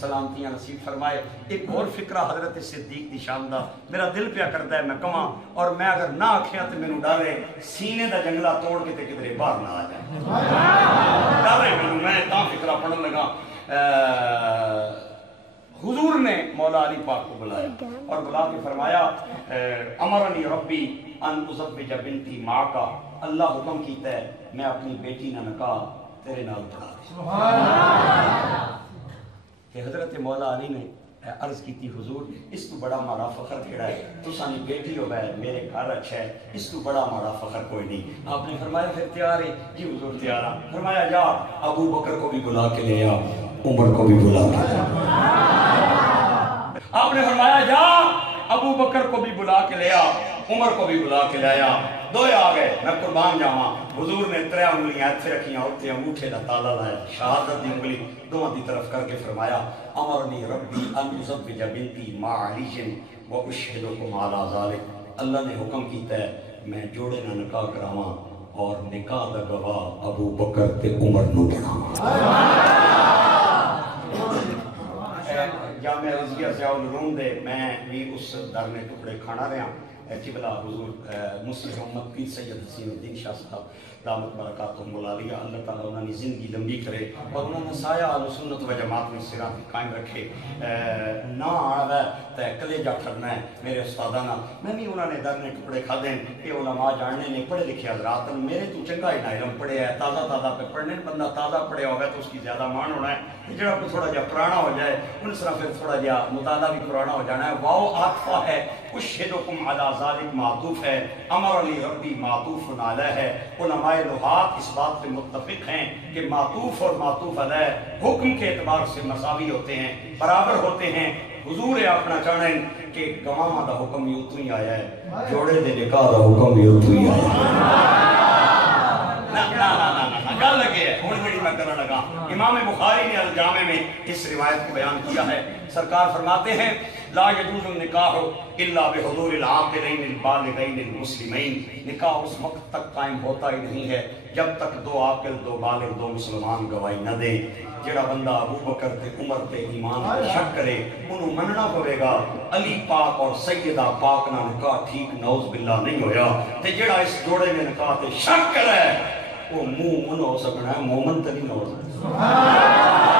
سلامتیاں نصیب فرمائے۔ ایک اور فکرہ حضرت صدیق دی شان دا میرا دل پیا کرتا ہے میں کہاں، اور میں اگر نہ آکھیا تو مینوں ڈر ہے سینے دا جنگلہ توڑ کے تے کدھر باہر نہ آ جائے، ڈر ہے مینوں۔ میں تاں فکرہ پڑھن لگا، حضور نے مولا علی پاک کو بلایا اور بلا کے فرمایا امرنی ربی ان ازوج بنتی معکا، اللہ حکم کیتا ہے میں اپنی بیٹی نہ نکاح تیرے نال پڑھا دے۔ کہ حضرت مولا علی نے عرض کی تھی حضور اس تو بڑا ماڑا فخر کیڑا ہے، تو سانی بیٹی ہو گئے میرے گھر اچھا ہے، اس تو بڑا ماڑا فخر کوئی نہیں۔ آپ نے فرمایا پھر تیار ہے؟ جی حضور تیار ہاں۔ فرمایا جا ابو بکر کو بھی بلا کے لے آ، عمر کو بھی بلا کے لے آ۔ آپ نے فرمایا جا ابو بکر کو بھی بلا کے لے آ، عمر کو بھی بلا کے لے آیا، دو آ گئے، میں قربان جاواں۔ حضور نے 3 انگلیاں ایتھے رکھیاں، اوتے انگوٹھے دا تالا لایا، شہادت دی انگلی دونوں دی طرف کر کے فرمایا امرنی ربی ان ازوج بنتی مع علی و اشہدکم علی ذلک، اللہ نے حکم کیتا ہے میں جوڑے نہ نکاح کراواں اور نکاح دا گواہ ابو بکر تے عمر نو بناواں۔ جامعہ رضویہ ضیاء العلوم دے میں بھی اس درنے ٹکڑے کھانا رہا قبلہ حضور مسلم امت پیر سید حسین الدین شاہ صاحب دامت برکاتہم العالیہ، اللہ تعالیٰ انہوں نے زندگی لمبی کرے اور انہوں نے سایہ اہل سنت و جماعت میں سراں قائم رکھے۔ نہ آنا ہے تو کلیجہ ٹھرنا ہے میرے استادانہ، میں بھی انہوں نے درنے ٹکڑے کھا دیں کہ علماء جاننے نے پڑھے لکھے حضرات میرے تو چنگا ہی نہ علم پڑھے ہے، تازہ پہ پڑھنے بندہ تازہ پڑھے ہوگا تو اس کی زیادہ مان ہونا ہے، جڑا کو تھوڑا جا پرانا ہو جائے ان طرح پھر تھوڑا جا مطالعہ بھی پرانا ہو جانا ہے۔ واو عاطفہ ہے، اشہدکم علی ذالک معطوف ہے، امر علی ربی معطوف علیہ ہے۔ علماء لغات اس بات پہ متفق ہیں کہ معطوف اور معطوف علیہ حکم کے اعتبار سے مساوی ہوتے ہیں، برابر ہوتے ہیں۔ حضور اپنا چاہیں کہ گواہ دا حکم بھی اتو ہی آیا ہے، جوڑے دے نکاح دا حکم بھی اتو ہی آیا ہے۔ گل لگے ہے ہوں بڑی میں کرنا لگا۔ امام بخاری نے الجامع میں اس روایت کو بیان کیا ہے، سرکار فرماتے ہیں لا یجوز النکاح الا بحضور العاقلین البالغین المسلمین، نکاح اس وقت تک قائم ہوتا ہی نہیں ہے جب تک 2 عاقل 2 بالغ 2 مسلمان گواہی نہ دیں۔ جڑا بندہ ابو بکر تے عمر تے ایمان پر شک کرے انہوں مننا پڑے گا علی پاک اور سیدہ پاک نہ نکاح ٹھیک نعوذ باللہ نہیں ہویا، تے جڑا اس جوڑے میں نکاح تے شک کرے وہ منہ ہو سکنا ہے، مومن تے نہیں ہو سکنا۔